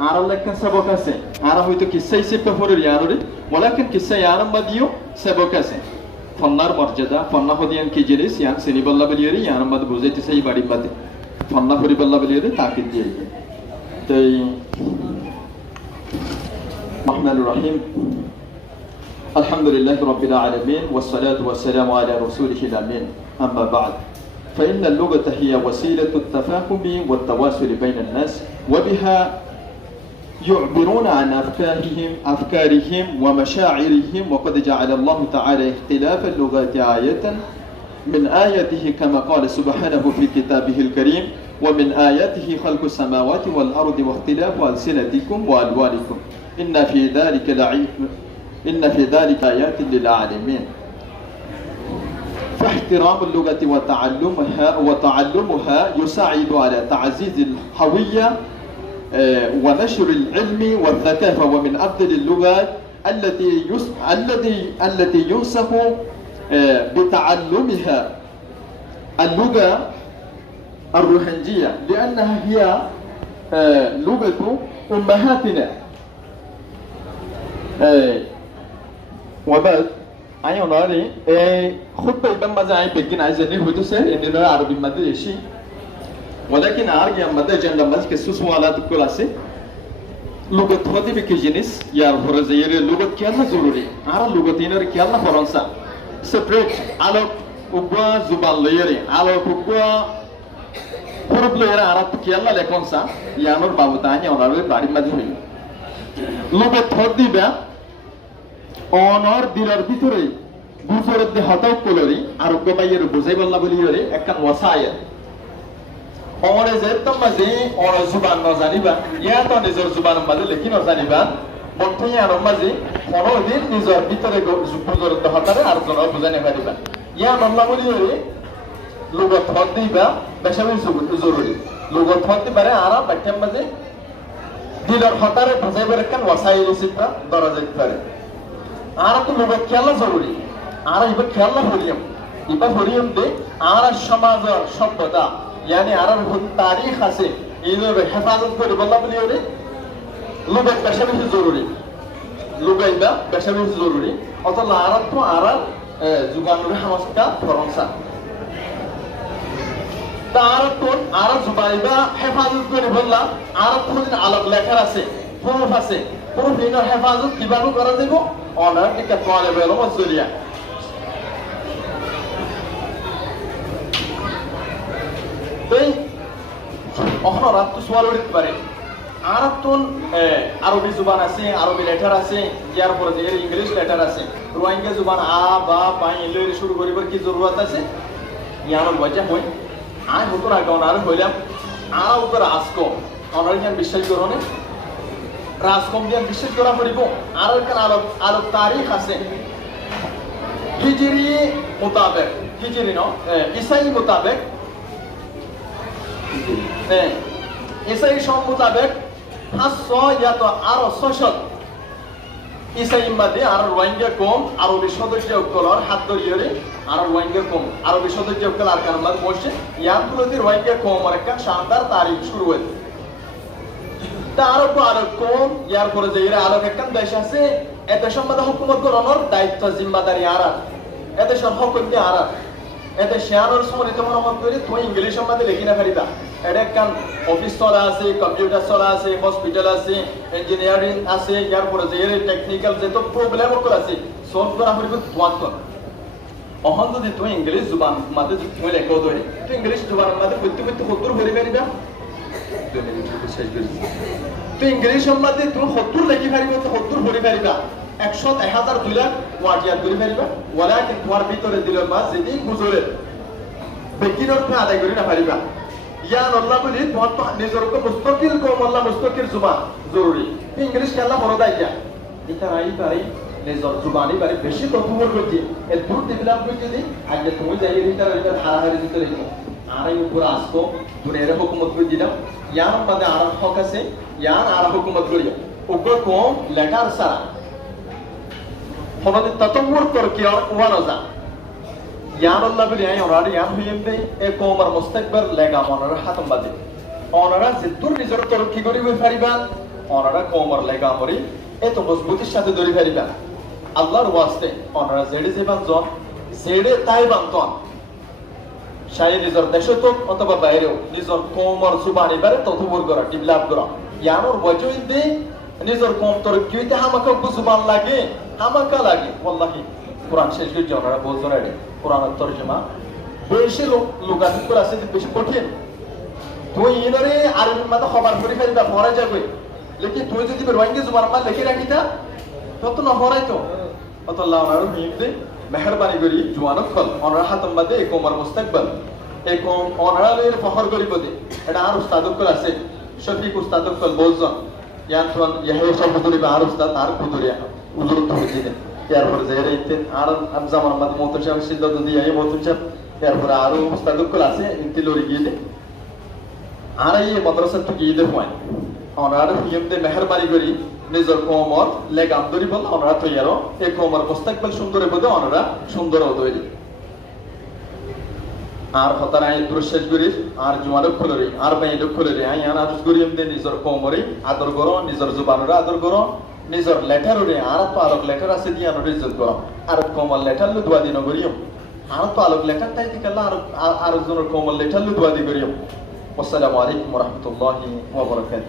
عرب لكن سبوكاسي عرب هيتو كيسي سيبفور ياروري ولكن كيسي عرب بديو سبوكاسي فنار مرجدا فنا خديان كي جلس يعني سني بالله بليري يعني مد بوزيتي سي بادي بادي فنا خدي بالله بليري تاكيد دي تي الرحمن الرحيم الحمد لله رب العالمين والصلاة والسلام على رسوله الأمين أما بعد فإن اللغة هي وسيلة التفاهم والتواصل بين الناس وبها يعبرون عن أفكارهم ومشاعرهم وقد جعل الله تعالى اختلاف اللغات آية من آياته كما قال سبحانه في كتابه الكريم ومن آياته خلق السماوات والأرض واختلاف ألسنتكم وألوانكم إن في ذلك آيات للعالمين فاحترام اللغة وتعلمها يساعد على تعزيز الهوية ونشر العلم والثقافة ومن أفضل اللغات التي ينصح بتعلمها اللغة الروحنجية لأنها هي لغة أمهاتنا وبعد أنا ناري خطبة يبان مزاعي بكين عايزين هو تسه إنه عربي مادة شيء ولكن أرجع مادة جنب مزك السوس ولا تقول أسي لغة هذه بكجنس يا فرزير لغة كيانا ضروري أرى لغتين كيانا فرنسا separate على أقوى زبان ليري على أقوى حروف ليري أرى كيانا لكونسا يا نور باوتاني أنا أقول باري مادة لغة هذه بقى অনর দিলার ভিতরে বুজরত দে হতাও কলরি আর গবাইয়ের বুঝাই বললা বলি রে একখান ওয়াসায়া অরে যেতম মাঝে অর জুবান ন জানিবা ইয়া তো নিজর জুবান মাঝে লেখি ন জানিবা বর্তমানে আর মাঝে কোনদিন নিজর ভিতরে বুজরত দে হতারে আর জন বুঝানে পারিবা ইয়া বললা বলি রে লুগত হদ দিবা বেশাবি জরুরি লুগত হদ দিবারে আর বাক্যম মাঝে দিলার হতারে বুঝাইবার একখান ওয়াসাইল সিটা দরজা পারে আর তো লোক খেলা জরুরি আর এবার খেলা হরিয়ম এবার হরিয়ম দে আর সমাজ সভ্যতা ইয়ানি আর তারিখ আছে এইভাবে হেফাজত করে বললাম বলি ওরে লোক বেশা বেশি জরুরি লোক এইবা বেশা বেশি জরুরি অথবা আর তো আর যুগানুর হামসকা ফরংসা তার তো আর জুবাইবা হেফাজত করে বললাম আর কোন আলোক লেখার আছে প্রুফ আছে প্রুফ এর হেফাজত কিভাবে করা যাব অনার একটা طالب علم مسؤولية তাই অহনো রাত তো সওয়াল উঠতে পারে আরাতুন আরবি জবান আছে আরবি লেটার আছে ইয়ার পরে যে ইংলিশ লেটার আছে রোহিঙ্গা জবান আ বা পাই লইরে শুরু করিবার কি জরুরত আছে ইয়ার ওয়াজা হই আই হতো না গাওন আর হইলাম আর উপর আসকো অনার জ্ঞান বিশ্বাস করনে রাজকম জ্ঞান বিশ্বাস করা পড়িব আর একটা আলোক তারিখ আছে হিজরি মোতাবেক হিজরি ন ইসাই মোতাবেক ইসাই সম মোতাবেক 500 ইয়া তো আর 600 ইসাই মাদে আর রোহিঙ্গা কম আরবি সদস্য কলর হাত ধরিয়ে আর রোহিঙ্গা কম আরবি সদস্য কল আর কারণ বসে ইয়াগুলোতে রোহিঙ্গা কম আর একটা শানদার তারিখ শুরু হয়েছে তারপর আরো কম ইয়ার পরে যে এরা আলোক একটা দেশ আছে এত সম্বন্ধে হুকুমত করানোর দায়িত্ব জিম্মাদারি আর এত সহকর্মী আর এত শেয়ানোর সময় তোমার মত করে তুমি ইংলিশ সম্বন্ধে লিখি না পারিবা এটা একটা অফিস চলা আছে কম্পিউটার চলা আছে হসপিটাল আছে ইঞ্জিনিয়ারিং আছে ইয়ার পরে যে টেকনিক্যাল যে তো প্রবলেম আছে সলভ করা পড়িব তোমার অহন যদি তুমি ইংলিশ জুবান মাঝে তুমি লেখো ধরে তো ইংলিশ জুবান মাঝে করতে করতে কতদূর ভরে পারিবা তো ইংরেজি সম্বন্ধে তুমি 70 লেখি পারিবা তো 70 পড়ি পারিবা 100 1000 2 লাখ ওয়ার্ড ইয়াদ করি পারিবা ওয়ালা কি তোমার ভিতরে দিল মা যদি গুজরে বেকিনর তুমি আদায় করি না পারিবা ইয়া আল্লাহ বলি তোমার তো নিজরকে মুস্তাকিল কম আল্লাহ মুস্তাকিল জুবান জরুরি ইংরেজি খেলা বড় দাইয়া এটা রাই পারি নিজর জুবানি পারি বেশি তথ্য করতে এর দূর ডেভেলপ করতে দি আগে তুমি যাই এটা হারাহারি দিতে রেখো আর এই উপর আসতো তুমি এর হুকুমত করে দিলাম ইয়ার মধ্যে আর হক আছে ইয়ার আর হুকুমত করিয়া ওগো কম লেটার সারা হনদি ততমুর তোর কি আর ওয়ানজা ইয়ার আল্লাহ বলি আই ওরারি ইয়ার হইম দে এ কম আর মুস্তাকবার লেগা মনের হাতম বাদে অনারা যেতুর নিজের তরক্কি করিব পারিবা অনারা কোমর লেগা মরি এত মজবুতির সাথে ধরি পারিবা আল্লাহর ওয়াস্তে অনারা জেডে যে বানজন জেডে তাই বানতন শায়ী নিজের দেশে তো অথবা বাইরেও নিজের কোমর জুবানি বারে তথবর করা ডেভেলপ করা ইয়ানোর বজইতে নিজের কম তরক্কি হইতে হামাকা জুবান লাগে হামাকা লাগে ওয়াল্লাহি কোরআন শেষ করে অনারা বলছেন রে কোরআনের তরজমা বেশি লোকাধিক করে আছে বেশি কঠিন তুই ইনরে আরবির মাথা খবর করে ফেলবা পরে যাবে লেকিন তুই যদি রোহিঙ্গা জুবান মা লিখে রাখিতা তত না হরাই তো অত আল্লাহ ওনার হিমদে মেহরবানি করি জোয়ানক ফল ওনার হাতম বাদে এই কোমর মুস্তাকবাল এই কম ওনারের ফখর করি বদে এটা আর উস্তাদক আছে শফিক উস্তাদক বলজন ইয়ান তুন ইয়াহে সব হুজুরি বা আর উস্তাদ আর হুজুরি হুজুর তো হইছে এরপর যাইরে ইতেন আর আমজামান মাদ মোতন সাহেব সিদ্ধ দিয়ে এই মোতন সাহেব এরপর আরো উস্তাদক আছে ইনতিলরি গিয়ে আর এই মাদ্রাসা তো গিয়ে হয় ওনার হিমদে মেহরবানি করি নিজের কোমর লেগাম ধরি বল ওনারা তৈয়ারো এই কোমর মুস্তাকবাল সুন্দরে বদে ওনারা সুন্দর তৈরি আর হতারা এই শেষ করি আর জুমারক খুলরি আর বাইলক খুলরি আই আর আজ করি এমনি নিজের কোমরে আদর করো নিজের জুবানরে আদর করো নিজের লেটারে আর তো আলোক লেটার আছে দিয়ে আনো ইজ্জত করো আর কোমল লেটার লু দোয়া দিন করিও আর তো আলোক লেটার তাই দিকাল্লা আর জনের কোমল লেটার লু দোয়া দি করিও আসসালামু আলাইকুম ওয়া রাহমাতুল্লাহি ওয়া বারাকাতুহু